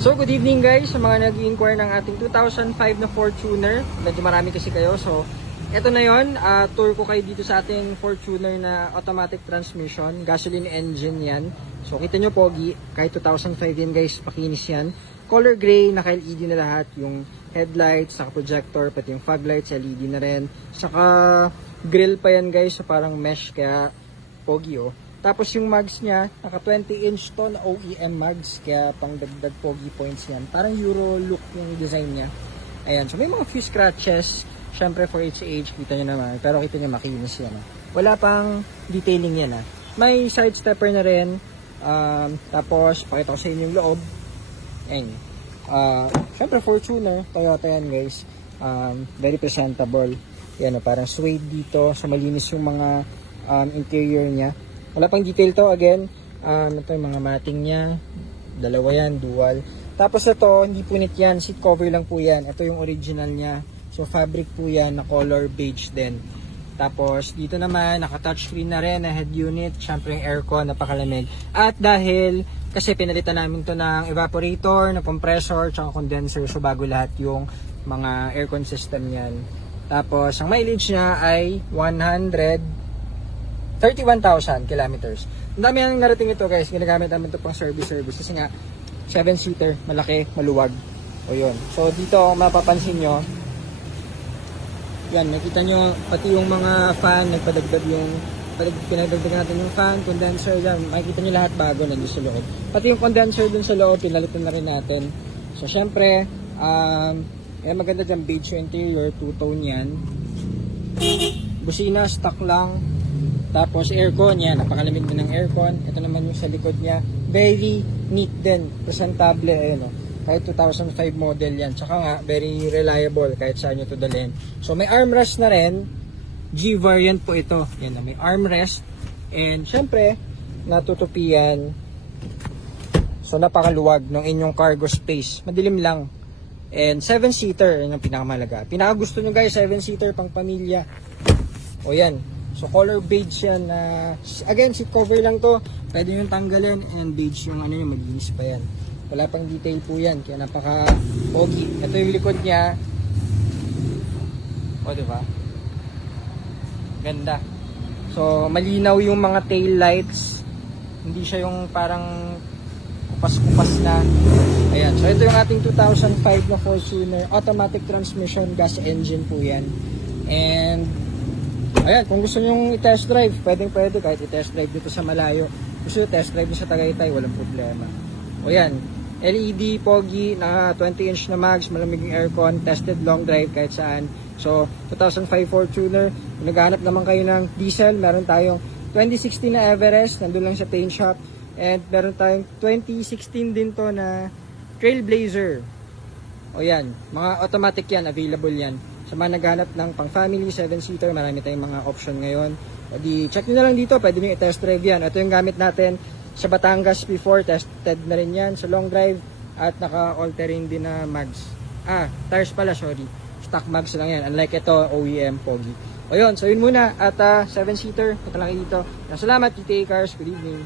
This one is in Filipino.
So good evening guys sa mga nag-i-inquire ng ating 2005 na Fortuner. Medyo marami kasi kayo. So eto na yon, tour ko kayo dito sa ating Fortuner na automatic transmission, gasoline engine yan. So kita nyo pogi, kahit 2005 yan guys, pakinis yan. Color gray, naka-LED na lahat, yung headlights, saka projector, pati yung fog lights, LED na rin. Saka grill pa yan guys, so parang mesh, kaya pogi oh. Tapos yung mags niya, naka 20-inch to na OEM mags, kaya pang dagdag pogi points yan. Parang Euro look yung design niya. Ayan, so may mga few scratches, syempre for HH, kita nyo naman, pero kita nyo makinis yan. Wala pang detailing yan. May side stepper na rin, tapos pakita ko sa inyo yung loob. Ayan. Syempre Fortuner, Toyota yan guys. Very presentable. Yan, parang suede dito, so malinis yung mga interior niya. Wala pang detail to, again, ito yung mga matting niya, dalawa yan, dual. Tapos ito, hindi punit yan, seat cover lang po yan. Ito yung original niya, so fabric po yan, na color beige din. Tapos dito naman, naka touchscreen na rin, na head unit, syempre yung aircon, napakalamig. At dahil, kasi pinalitan namin to ng evaporator, na compressor, tsaka condenser, so bago lahat yung mga aircon system yan. Tapos, ang mileage niya ay 31,000 kilometers. Ang dami ang narating ito guys, ginagamit namin ito pang service kasi nga 7-seater, malaki, maluwag. O yun. So dito mapapansin nyo, yan, nakita nyo pati yung mga fan, nagpadagdag yung pinagdagdag natin yung fan, condenser, yan, makikita nyo lahat bago na sa loob. Pati yung condenser dun sa loob, pinalitan na rin natin. So syempre, yan, maganda dyan, beige yung interior, two-tone yan. Busina, stock lang. Tapos aircon, yan, napakalamig din ng aircon. Ito naman yung sa likod niya, very neat din, presentable, ayun, kahit 2005 model yan. Tsaka nga, very reliable kahit saan nyo to dalhin. So may armrest na rin, G variant po ito. Yan, may armrest. And syempre, natutupian. So napakaluwag ng inyong cargo space. Madilim lang. And 7-seater, yun ang pinakamalaga. Pinakagusto nyo guys, 7-seater pang pamilya. O yan. So color beige yan, again seat cover lang to, pwede yung tanggalin, and beige yung ano yung maglinis pa yan. Wala pang detail po yan, kaya napaka pogi. Ito yung likod niya. O diba? Ganda. So malinaw yung mga tail lights, hindi siya yung parang kupas-kupas na. Ayan, so ito yung ating 2005 na Fortuner, automatic transmission, gas engine po yan. And ayan, kung gusto nyo i-test drive, pwede kahit i-test drive dito sa malayo. Gusto nyo test drive nyo sa Tagaytay, walang problema. O yan, LED, pogi, na 20-inch na mags, malamig yung aircon, tested long drive kahit saan. So, 2005 Fortuner, kung naghahanap naman kayo ng diesel, meron tayong 2016 na Everest, nandun lang sa paint shop. And meron tayong 2016 din to na Trailblazer. O yan, mga automatic yan, available yan. Sa mga naghanap ng pang family, 7-seater, marami tayong mga option ngayon. O di, check nyo na lang dito, pwede nyo i-test drive yan. Ito yung gamit natin sa Batangas before, tested na rin yan sa long drive, at naka-all-terrain din na mags. Tires pala, sorry. Stock mags lang yan, unlike ito, OEM, pogi. O yun, so yun muna, at 7-seater, punta lang kayo dito. Salamat, GTA Cars, good evening.